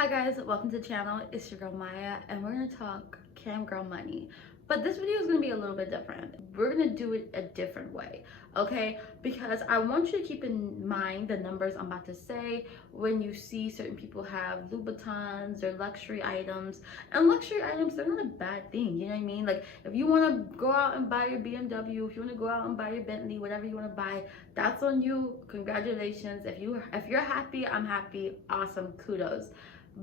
Hi guys, welcome to the channel. It's your girl Maya and we're gonna talk cam girl money. But this video is gonna be a little bit different. We're gonna do it a different way, okay? Because I want you to keep in mind the numbers I'm about to say when you see certain people have Louboutins or luxury items. And luxury items, they're not a bad thing, you know what I mean? Like if you wanna go out and buy your BMW, if you wanna go out and buy your Bentley, whatever you wanna buy, that's on you. Congratulations. If you're happy, I'm happy. Awesome, kudos.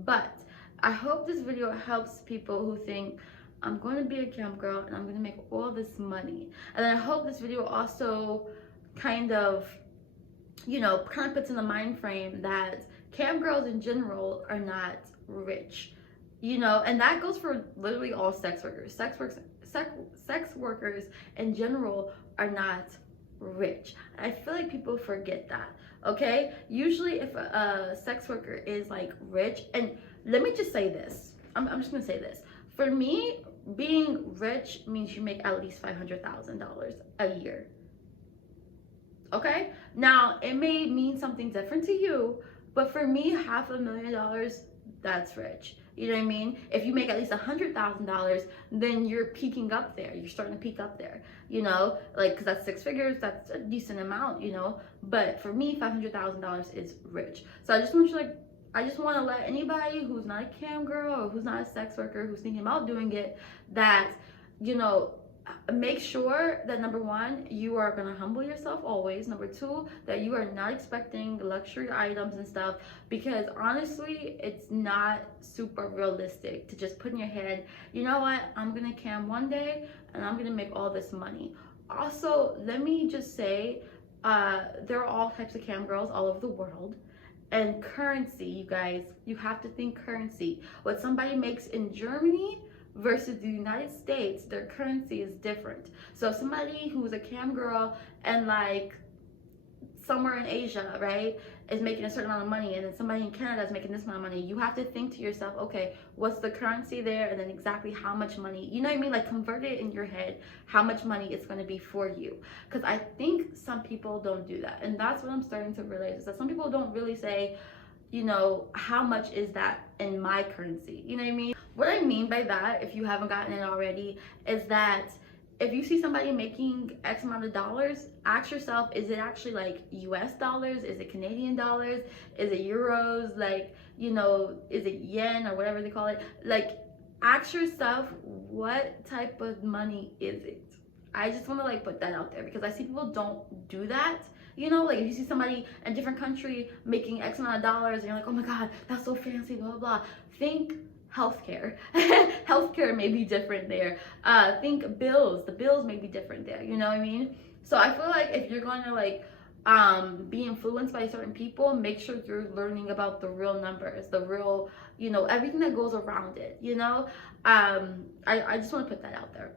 But I hope this video helps people who think I'm going to be a cam girl and I'm going to make all this money. And I hope this video also kind of puts in the mind frame that cam girls in general are not rich, and that goes for literally all sex workers. Sex workers in general are not rich. I feel like people forget that. Okay, usually if a sex worker is like rich, and let me just say this, I'm just gonna say this, for me, being rich means you make at least $500,000 a year. Okay, now it may mean something different to you, but for me, $500,000, that's rich. You know what I mean? If you make at least $100,000, then you're peaking up there. You're starting to peak up there, like, because that's 6 figures, that's a decent amount, But for me, $500,000 is rich. So I just want to let anybody who's not a cam girl or who's not a sex worker, who's thinking about doing it, that, make sure that number one, you are going to humble yourself always. Number two, that you are not expecting luxury items and stuff, because honestly, it's not super realistic to just put in your head, you know what, I'm going to cam one day and I'm going to make all this money. Also, let me just say, there are all types of cam girls all over the world. And currency, you guys, you have to think currency. What somebody makes in Germany versus the United States, their currency is different. So somebody who's a cam girl and like somewhere in Asia, right, is making a certain amount of money, and then somebody in Canada is making this amount of money, you have to think to yourself, okay, what's the currency there, and then exactly how much money, you know what I mean? Like convert it in your head, how much money it's going to be for you. Because I think some people don't do that, and that's what I'm starting to realize, is that some people don't really say, how much is that in my currency? You know what I mean? What I mean by that, if you haven't gotten it already, is that if you see somebody making X amount of dollars, ask yourself, is it actually like US dollars? Is it Canadian dollars? Is it euros? Like, is it yen or whatever they call it? Like, ask yourself, what type of money is it? I just want to like put that out there, because I see people don't do that. Like if you see somebody in a different country making X amount of dollars and you're like, oh my God, that's so fancy, blah, blah, blah. Think healthcare. Healthcare may be different there. Think bills. The bills may be different there. You know what I mean? So I feel like if you're going to like be influenced by certain people, make sure you're learning about the real numbers, the real, everything that goes around it. I just want to put that out there.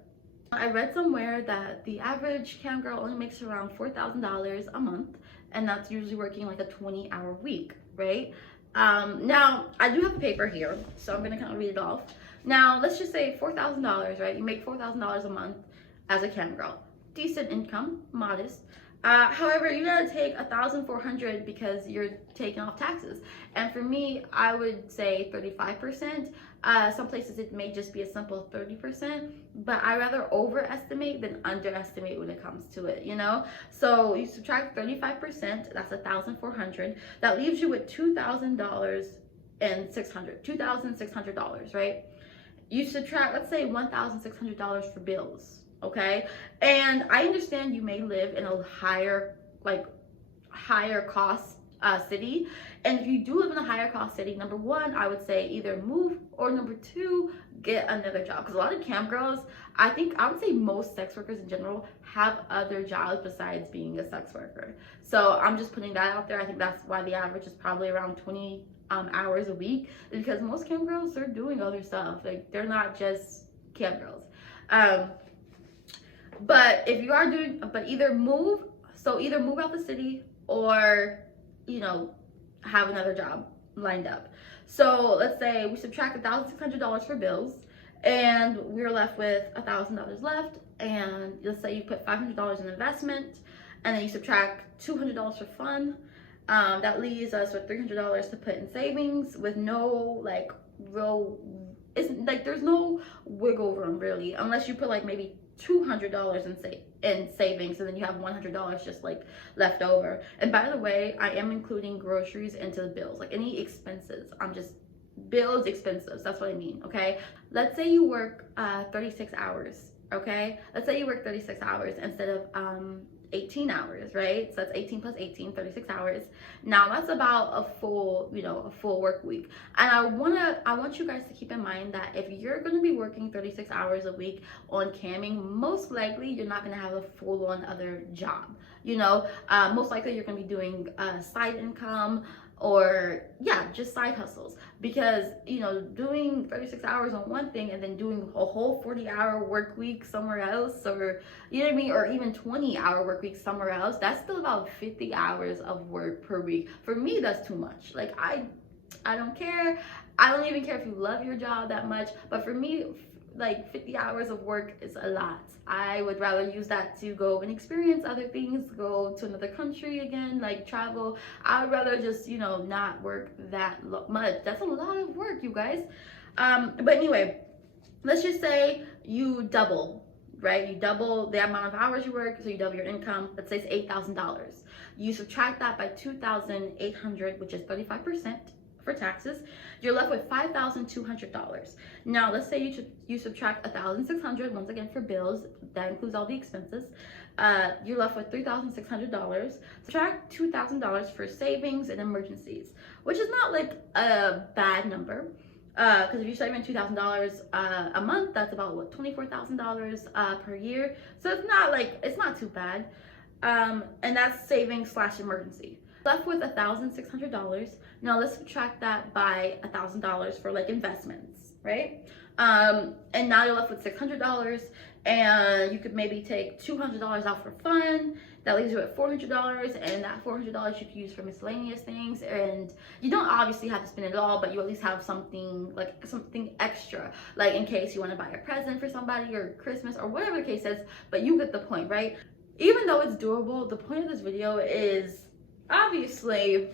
I read somewhere that the average cam girl only makes around $4,000 a month, and that's usually working like a 20-hour week, right? Now, I do have a paper here, so I'm going to kind of read it off. Now, let's just say $4,000, right? You make $4,000 a month as a cam girl. Decent income, modest. However, you gotta take $1,400 because you're taking off taxes. And for me, I would say 35%. Some places it may just be a simple 30%, but I rather overestimate than underestimate when it comes to it, So you subtract 35%, that's $1,400. That leaves you with $2,600, right? You subtract, let's say $1,600 for bills. Okay, and I understand you may live in a higher cost city, and if you do live in a higher cost city, number one, I would say either move, or number two, get another job. Because a lot of cam girls, I would say most sex workers in general have other jobs besides being a sex worker. So I'm just putting that out there. I think that's why the average is probably around 20 hours a week, because most cam girls, they're doing other stuff. Like, they're not just cam girls. But if you are either move out the city, or, have another job lined up. So let's say we subtract $1,600 for bills, and we're left with $1,000 left. And let's say you put $500 in investment, and then you subtract $200 for fun. That leaves us with $300 to put in savings with no like real, it's like there's no wiggle room really, unless you put like maybe $200 in savings, and then you have $100 just like left over. And by the way, I am including groceries into the bills, like any expenses. I'm just bills, expenses, that's what I mean. Okay, let's say you work 36 hours. Okay, let's say you work 36 hours instead of 18 hours, right? So that's 18 plus 18, 36 hours. Now that's about a full, a full work week. And I want you guys to keep in mind that if you're going to be working 36 hours a week on camming, most likely you're not going to have a full-on other job. Most likely you're going to be doing side income, or just side hustles, because doing 36 hours on one thing and then doing a whole 40-hour work week somewhere else, or or even 20-hour work week somewhere else, that's still about 50 hours of work per week. For me, that's too much. Like I don't care. I don't even care if you love your job that much, but for me, like 50 hours of work is a lot. I would rather use that to go and experience other things, go to another country again, like travel. I would rather just, not work that much. That's a lot of work, you guys. But anyway, let's just say you double, right? You double the amount of hours you work, so you double your income. Let's say it's $8,000. You subtract that by 2,800, which is 35%. For taxes, you're left with $5,200. Now let's say you subtract 1,600, once again for bills, that includes all the expenses. You're left with $3,600. Subtract $2,000 for savings and emergencies, which is not like a bad number, because if you're saving $2,000 a month, that's about what, $24,000 per year. So it's not too bad, and that's savings / emergency. Left with $1,600. Now let's subtract that by $1,000 for like investments, right? And now you're left with $600, and you could maybe take $200 out for fun. That leaves you at $400, and that $400 you can use for miscellaneous things. And you don't obviously have to spend it all, but you at least have something extra, like in case you want to buy a present for somebody or Christmas or whatever the case is. But you get the point, right? Even though it's doable, the point of this video is, obviously,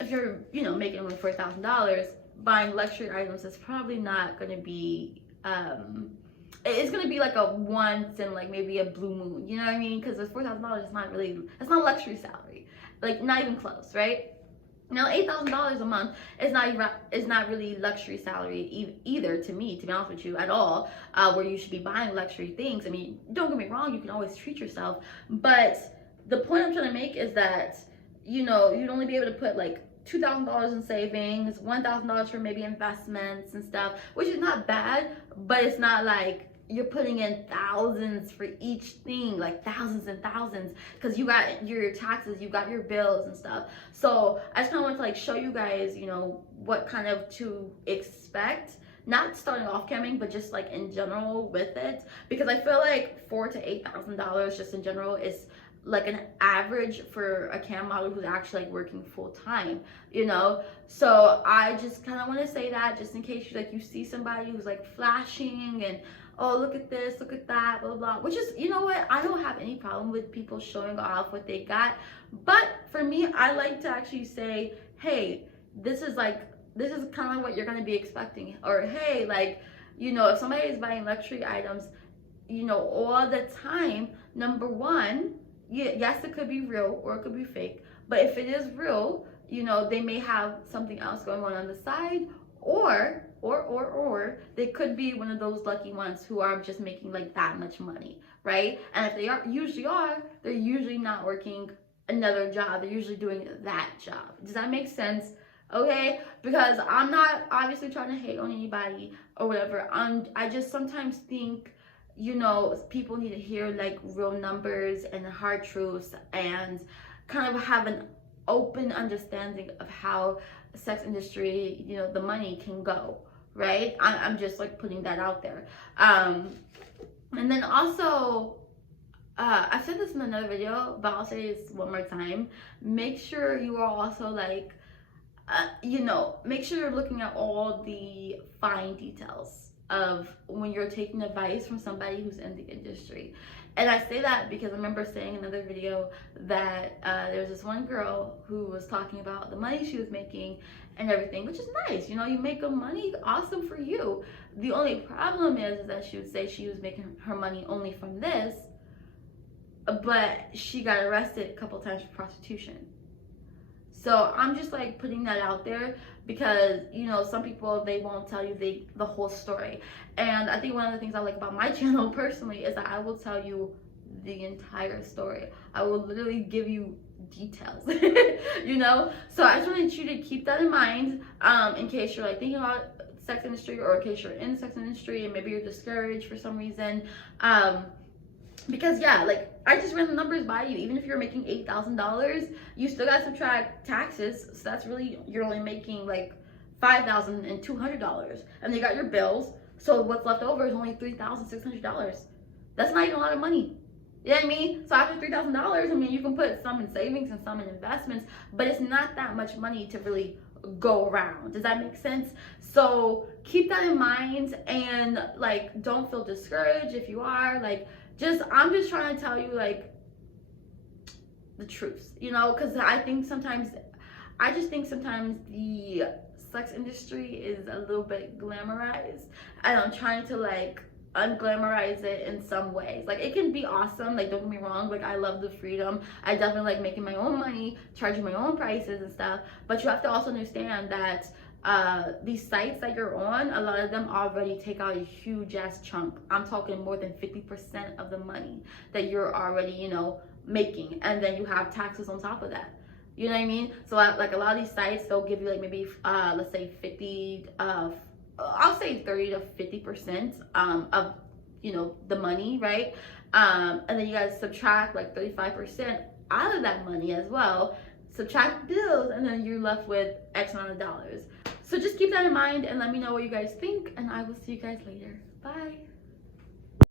if you're, making only $4,000, buying luxury items is probably not going to be, it's going to be like a once in like maybe a blue moon, you know what I mean? Because with $4,000, it's not really, it's not luxury salary, like not even close, right? Now, $8,000 a month is not really luxury salary either, to me, to be honest with you, at all, where you should be buying luxury things. I mean, don't get me wrong, you can always treat yourself, but the point I'm trying to make is that you'd only be able to put like $2,000 in savings, $1,000 for maybe investments and stuff, which is not bad, but it's not like you're putting in thousands for each thing, like thousands and thousands, because you got your taxes, you got your bills and stuff. So I just kind of want to like show you guys, what kind of to expect, not starting off camming, but just like in general with it, because I feel like $4,000 to $8,000 just in general is like an average for a cam model who's actually like working full time, so I just kind of want to say that just in case you see somebody who's like flashing and, oh, look at this, look at that, blah blah, which is, what, I don't have any problem with people showing off what they got, but for me, I like to actually say, hey, this is kind of what you're going to be expecting, or hey, like, if somebody is buying luxury items, all the time, number one, yes, it could be real or it could be fake, but if it is real, they may have something else going on the side, or they could be one of those lucky ones who are just making like that much money, right? And if they they're usually not working another job, they're usually doing that job. Does that make sense? Okay, because I'm not obviously trying to hate on anybody or whatever. I just sometimes think, people need to hear like real numbers and hard truths, and kind of have an open understanding of how the sex industry, the money can go, right? I'm just like putting that out there. And then also, I said this in another video, but I'll say this one more time. Make sure you are also like, make sure you're looking at all the fine details of when you're taking advice from somebody who's in the industry. And I say that because I remember saying in another video that there was this one girl who was talking about the money she was making and everything, which is nice. You know, you make good money, awesome for you. The only problem is that she would say she was making her money only from this, but she got arrested a couple times for prostitution. So I'm just like putting that out there because, you know, some people, they won't tell you the whole story. And I think one of the things I like about my channel personally is that I will tell you the entire story. I will literally give you details, you know? So I just wanted you to keep that in mind in case you're like thinking about sex industry, or in case you're in the sex industry and maybe you're discouraged for some reason. Because yeah, like I just ran the numbers by you. Even if you're making $8,000, you still gotta subtract taxes. So that's really, you're only making like $5,200, and you got your bills. So what's left over is only $3,600. That's not even a lot of money. You know what I mean? So after $3,000, I mean, you can put some in savings and some in investments, but it's not that much money to really go around. Does that make sense? So keep that in mind, and like don't feel discouraged if you are. Like, I'm just trying to tell you like the truth, you know, because I just think sometimes the sex industry is a little bit glamorized, and I'm trying to like unglamorize it in some ways. Like, it can be awesome, like don't get me wrong, like I love the freedom. I definitely like making my own money, charging my own prices and stuff, but you have to also understand that these sites that you're on, a lot of them already take out a huge ass chunk. I'm talking more than 50% of the money that you're already, you know, making, and then you have taxes on top of that. You know what I mean? So like a lot of these sites, they'll give you like maybe let's say 30 to 50% of, you know, the money, right? And then you guys subtract like 35% out of that money as well, subtract bills, and then you're left with X amount of dollars. So just keep that in mind and let me know what you guys think, and I will see you guys later. Bye.